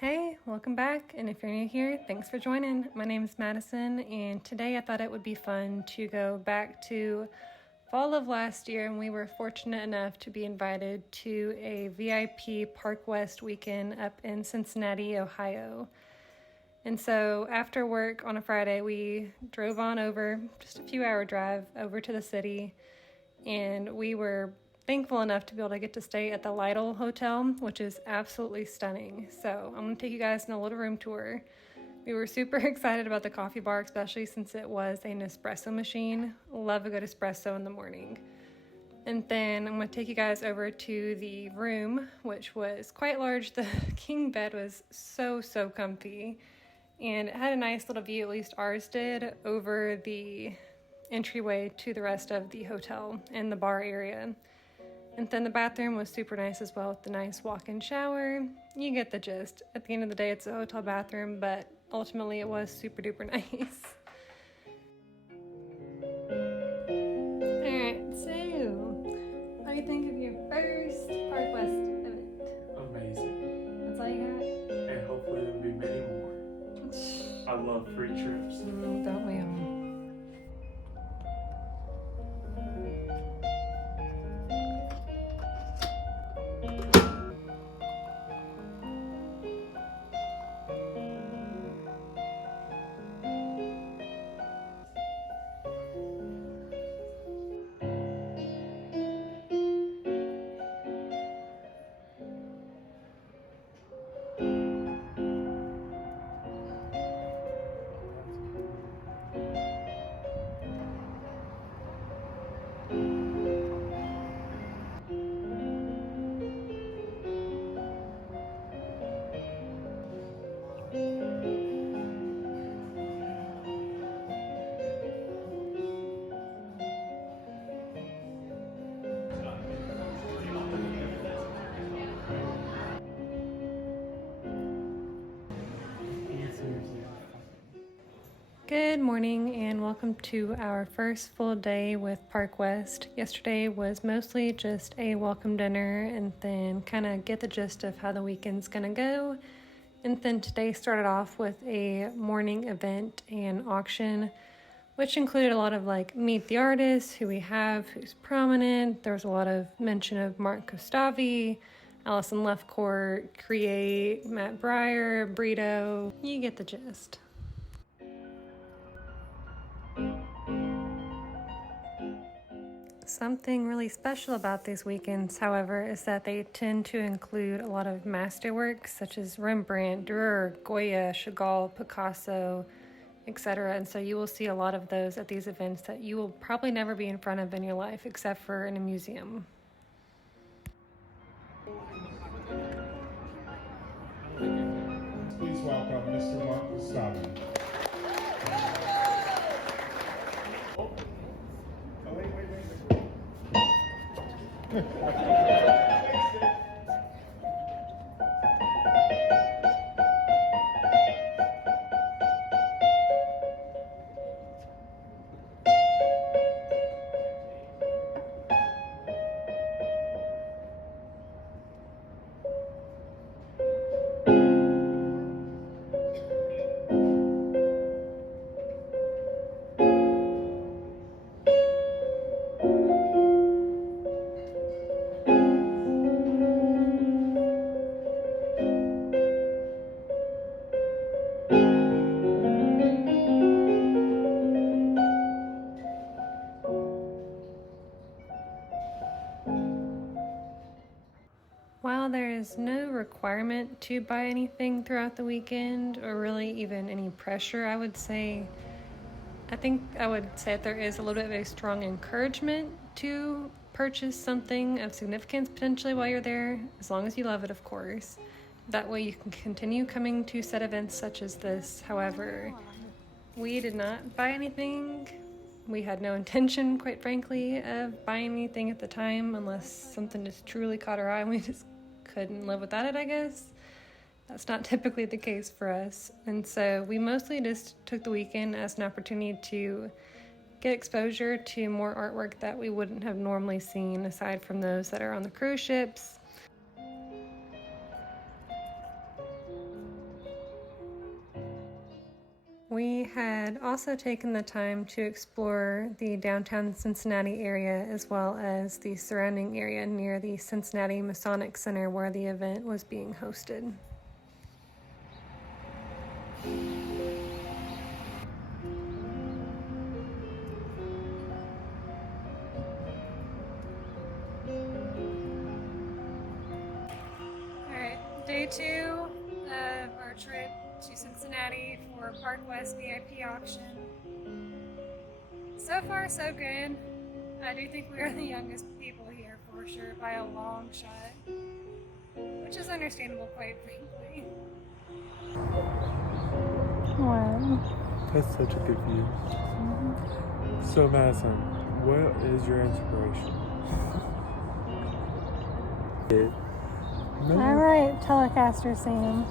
Hey, welcome back, and if you're new here, thanks for joining. My name is Madison, and today I thought it would be fun to go back to fall of last year, and we were fortunate enough to be invited to a VIP Park West weekend up in Cincinnati, Ohio. And so after work on a Friday, we drove on over, just a few hour drive over to the city, and we were thankful enough to be able to get to stay at the Lytle Hotel, which is absolutely stunning. So I'm going to take you guys on a little room tour. We were super excited about the coffee bar, especially since it was an espresso machine. Love a good espresso in the morning. And then I'm going to take you guys over to the room, which was quite large. The king bed was so comfy, and it had a nice little view, at least ours did, over the entryway to the rest of the hotel and the bar area. And then the bathroom was super nice as well, with the nice walk-in shower. You get the gist. At the end of the day, it's a hotel bathroom, but ultimately it was super duper nice. Alright, so what do you think of your first Park West event? Amazing. That's all you got? And hopefully there'll be many more. I love free trips. Don't we all? Good morning and welcome to our first full day with Park West. Yesterday was mostly just a welcome dinner and then kind of get the gist of how the weekend's gonna go. And then today started off with a morning event and auction, which included a lot of meet the artist, who we have, who's prominent. There was a lot of mention of Mark Kostabi, Allison Leftcourt, Create, Matt Breyer, Brito. You get the gist. Something really special about these weekends, however, is that they tend to include a lot of masterworks such as Rembrandt, Dürer, Goya, Chagall, Picasso, etc. And so you will see a lot of those at these events that you will probably never be in front of in your life except for in a museum. Please welcome Mr. Mark Kostabi. While there is no requirement to buy anything throughout the weekend, or really even any pressure, I would say that there is a little bit of a strong encouragement to purchase something of significance potentially while you're there, as long as you love it, of course. That way you can continue coming to said events such as this. However, we did not buy anything. We had no intention, quite frankly, of buying anything at the time unless something just truly caught our eye and we just couldn't live without it, I guess. That's not typically the case for us. And so we mostly just took the weekend as an opportunity to get exposure to more artwork that we wouldn't have normally seen aside from those that are on the cruise ships. We had also taken the time to explore the downtown Cincinnati area as well as the surrounding area near the Cincinnati Masonic Center where the event was being hosted. Alright, day 2 of our trip to Cincinnati for Park West VIP auction. So far, so good. I do think we are the youngest people here for sure by a long shot, which is understandable, quite frankly. Wow. That's such a good view. So Madison, what is your inspiration? All right, Telecaster Sam.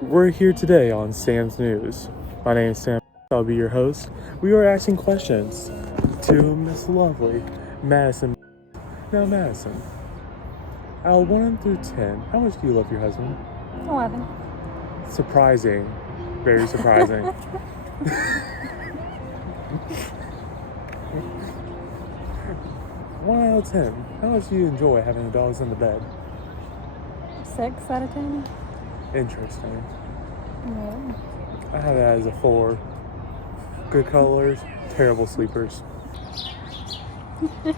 We're here today on Sam's News. My name is Sam. I'll be your host. We are asking questions to Miss Lovely Madison. Now Madison, out of 1 through 10, how much do you love your husband? 11. Surprising. Very surprising. 1 out of 10. How much do you enjoy having the dogs in the bed? 6 out of 10. Interesting. Yeah. I have that as a 4. Good colors, terrible sleepers. For the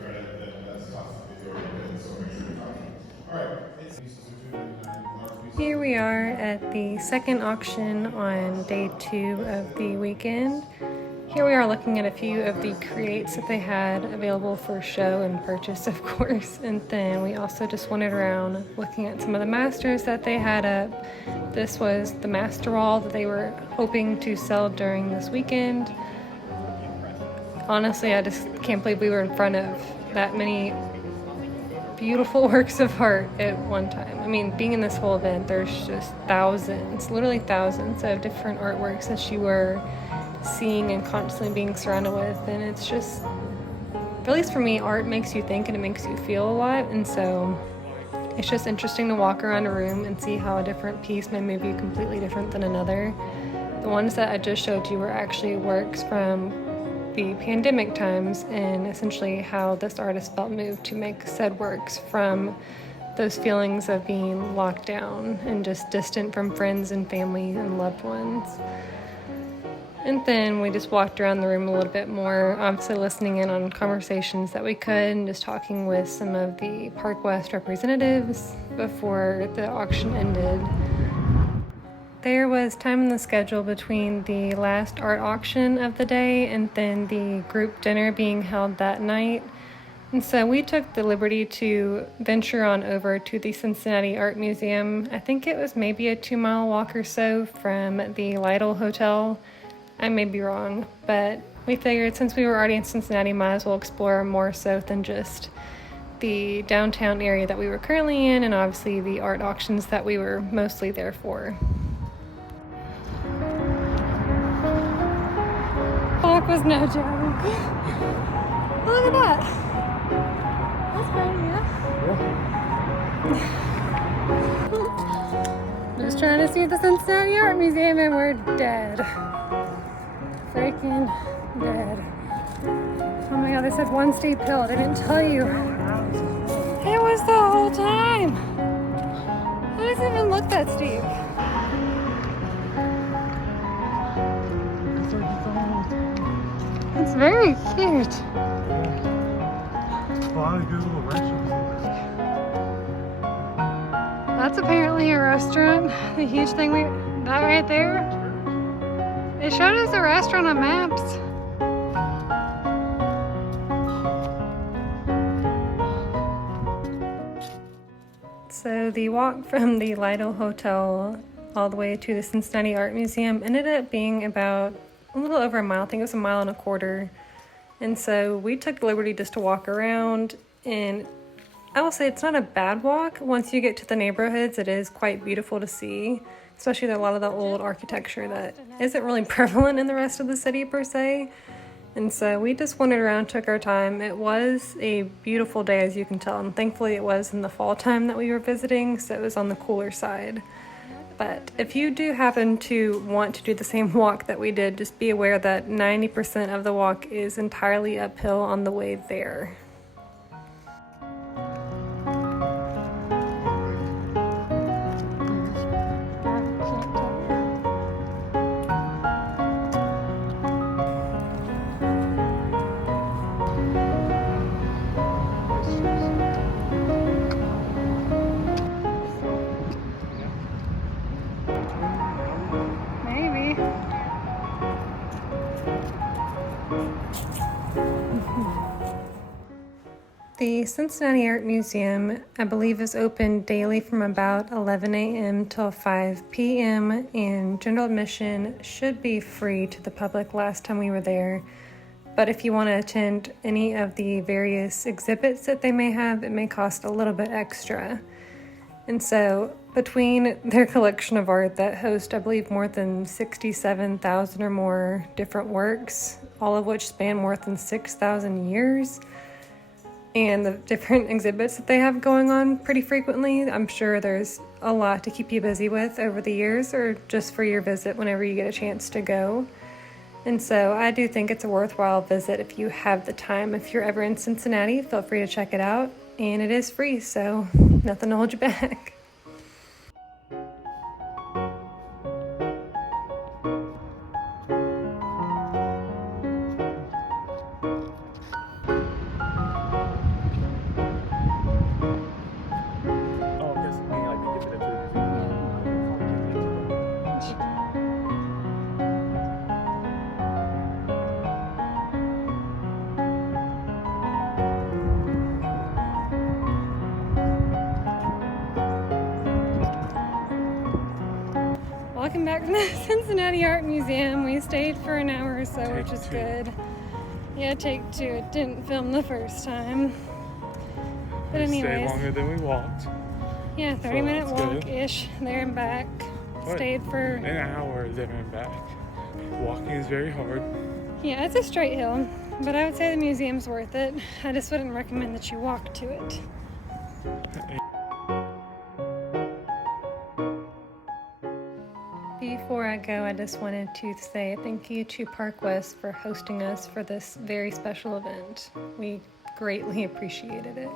credit that's constantly doing, so make sure you copy. All right. Here we are at the second auction on day 2 of the weekend. Here we are looking at a few of the creates that they had available for show and purchase, of course. And then we also just wandered around looking at some of the masters that they had up. This was the master wall that they were hoping to sell during this weekend. Honestly, I just can't believe we were in front of that many beautiful works of art at one time. I mean, being in this whole event, there's just thousands, literally thousands of different artworks that you were seeing and constantly being surrounded with. And it's just, at least for me, art makes you think and it makes you feel a lot. And so it's just interesting to walk around a room and see how a different piece may be completely different than another. The ones that I just showed you were actually works from the pandemic times and essentially how this artist felt moved to make said works from those feelings of being locked down and just distant from friends and family and loved ones. And then we just walked around the room a little bit more, obviously listening in on conversations that we could and just talking with some of the Park West representatives before the auction ended. There was time in the schedule between the last art auction of the day and then the group dinner being held that night. And so we took the liberty to venture on over to the Cincinnati Art Museum. I think it was maybe a 2-mile walk or so from the Lytle Hotel. I may be wrong, but we figured since we were already in Cincinnati, might as well explore more so than just the downtown area that we were currently in and obviously the art auctions that we were mostly there for. Walk was no joke. Look at that. That's great, yeah? Just trying to see the Cincinnati Art Museum and we're dead. Freaking dead. Oh my god, they said 1 steep hill. They didn't tell you. It was the whole time. It doesn't even look that steep. It's very cute. A lot of good little restaurants. That's apparently a restaurant. The huge thing that right there. It showed us a restaurant on maps. So the walk from the Lytle Hotel all the way to the Cincinnati Art Museum ended up being about a little over a mile. I think it was 1.25 miles. And so we took the liberty just to walk around, and I will say it's not a bad walk. Once you get to the neighborhoods, it is quite beautiful to see, especially a lot of the old architecture that isn't really prevalent in the rest of the city per se. And so we just wandered around, took our time. It was a beautiful day, as you can tell, and thankfully it was in the fall time that we were visiting, so it was on the cooler side. But if you do happen to want to do the same walk that we did, just be aware that 90% of the walk is entirely uphill on the way there. Maybe. The Cincinnati Art Museum, I believe, is open daily from about 11 a.m. till 5 p.m. and general admission should be free to the public last time we were there. But if you want to attend any of the various exhibits that they may have, it may cost a little bit extra. And so between their collection of art that host, I believe, more than 67,000 or more different works, all of which span more than 6,000 years, and the different exhibits that they have going on pretty frequently, I'm sure there's a lot to keep you busy with over the years or just for your visit whenever you get a chance to go. And so I do think it's a worthwhile visit if you have the time. If you're ever in Cincinnati, feel free to check it out. And it is free, so nothing to hold you back. Welcome back to the Cincinnati Art Museum. We stayed for an hour or so, which is good. Yeah, take two. It didn't film the first time. But anyways. Stayed longer than we walked. Yeah, 30-minute walk-ish, there and back. Stayed for an hour there and back. Walking is very hard. Yeah, it's a straight hill, but I would say the museum's worth it. I just wouldn't recommend that you walk to it. Before I go, I just wanted to say thank you to Park West for hosting us for this very special event. We greatly appreciated it.